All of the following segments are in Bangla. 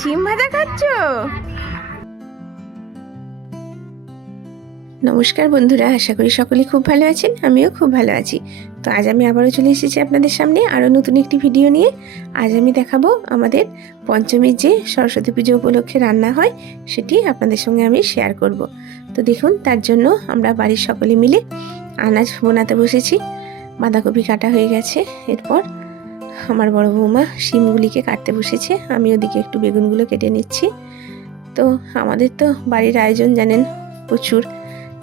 শিম ভাজা খাচ্ছ? নমস্কার বন্ধুরা, আশা করি সকলেই খুব ভালো আছেন। আমিও খুব ভালো আছি। তো আজ আমি আবারও চলে এসেছি আপনাদের সামনে আরও নতুন একটি ভিডিও নিয়ে। আজ আমি দেখাবো আমাদের পঞ্চমীর যে সরস্বতী পুজো উপলক্ষে রান্না হয় সেটি আপনাদের সঙ্গে আমি শেয়ার করব। তো দেখুন, তার জন্য আমরা বাড়ির সকলে মিলে আনাজ বোনাতে বসেছি। বাঁধাকপি কাটা হয়ে গেছে। এরপর আমার বড় বৌমা শিমগুলিকে কাটতে বসেছে, আমি ওদিকে একটু বেগুনগুলো কেটে নিচ্ছি। তো আমাদের তো বাড়ির আয়োজন জানেন প্রচুর,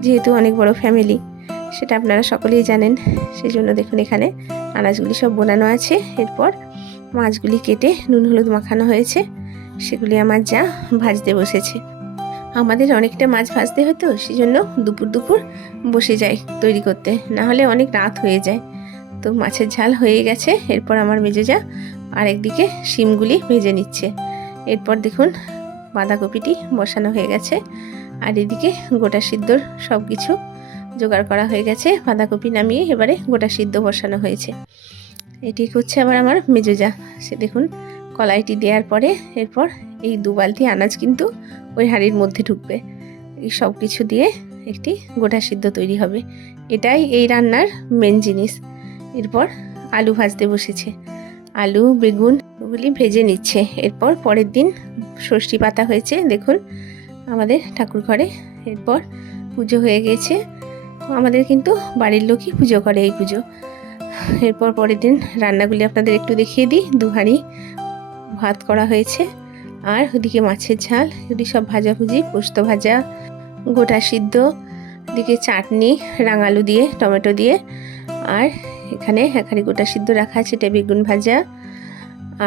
যেহেতু অনেক বড় ফ্যামিলি, সেটা আপনারা সকলেই জানেন। সেই জন্য দেখুন এখানে আনাজগুলি সব বোনানো আছে। এরপর মাছগুলি কেটে নুন হলুদ মাখানো হয়েছে, সেগুলি আমার যা ভাজতে বসেছে। আমাদের অনেকটা মাছ ভাজতে হতো, সেই জন্য দুপুর বসে যায় তৈরি করতে, না হলে অনেক রাত হয়ে যায়। তো মাছের ঝাল হয়ে গেছে। এরপর আমার মেজোজা আরেকদিকে শিমগুলি ভেজে নিচ্ছে। এরপর দেখুন বাঁধাকপিটি বসানো হয়ে গেছে, আর এদিকে গোটা সিদ্ধর সব কিছু জোগাড় করা হয়ে গেছে। বাঁধাকপি নামিয়ে এবারে গোটা সিদ্ধ বসানো হয়েছে। এটি হচ্ছে আবার আমার মেজোজা। সে দেখুন কলাইটি দেওয়ার পরে এরপর এই 2 বালতি আনাজ কিন্তু ওই হাঁড়ির মধ্যে ঢুকবে। এই সব কিছু দিয়ে একটি গোটা সিদ্ধ তৈরি হবে, এটাই এই রান্নার মেন জিনিস। এরপর আলু ভাজতে বসেছে, আলু বেগুন ওগুলি ভেজে নিচ্ছে। এরপর পরের দিন ষষ্ঠী পাতা হয়েছে দেখুন আমাদের ঠাকুর ঘরে। এরপর পুজো হয়ে গেছে। আমাদের কিন্তু বাড়ির লোকই পুজো করে এই পুজো। এরপর পরের দিন রান্নাগুলি আপনাদের একটু দেখিয়ে দিই। 2 হাঁড়ি ভাত করা হয়েছে, আর ওদিকে মাছের ঝাল, এগুলি সব ভাজাভুজি, পোস্ত ভাজা, গোটা সিদ্ধ, এদিকে চাটনি রাঙালু দিয়ে টমেটো দিয়ে, আর এখানে এক হাঁড়ি গোটা সিদ্ধ রাখা আছে, এটা বেগুন ভাজা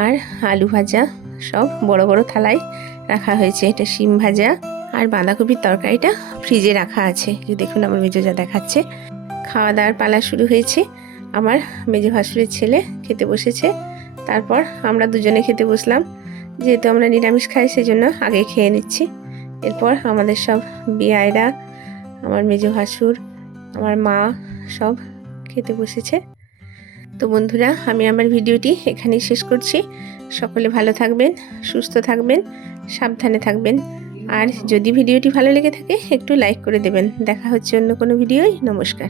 আর আলু ভাজা সব বড় বড় থালায় রাখা হয়েছে। এটা শিম ভাজা আর বাঁধাকপির তরকারিটা ফ্রিজে রাখা আছে। যে দেখুন আমার মেজোজা দেখাচ্ছে। খাওয়া দাওয়ার পালা শুরু হয়েছে। আমার মেজো ভাসুরের ছেলে খেতে বসেছে, তারপর আমরা দুজনে খেতে বসলাম। যেহেতু আমরা নিরামিষ খাই সেজন্য আগে খেয়ে নিচ্ছি। এরপর আমাদের সব বিয়াইরা, আমার মেজো ভাসুর, আমার মা সব খেতে বসেছে। তো বন্ধুরা, আমি আমার ভিডিওটি এখানেই শেষ করছি। সকলে ভালো থাকবেন, সুস্থ থাকবেন, সাবধানে থাকবেন। আর যদি ভিডিওটি ভালো লেগে থাকে একটু লাইক করে দেবেন। দেখা হচ্ছে অন্য কোনো ভিডিওয়। নমস্কার।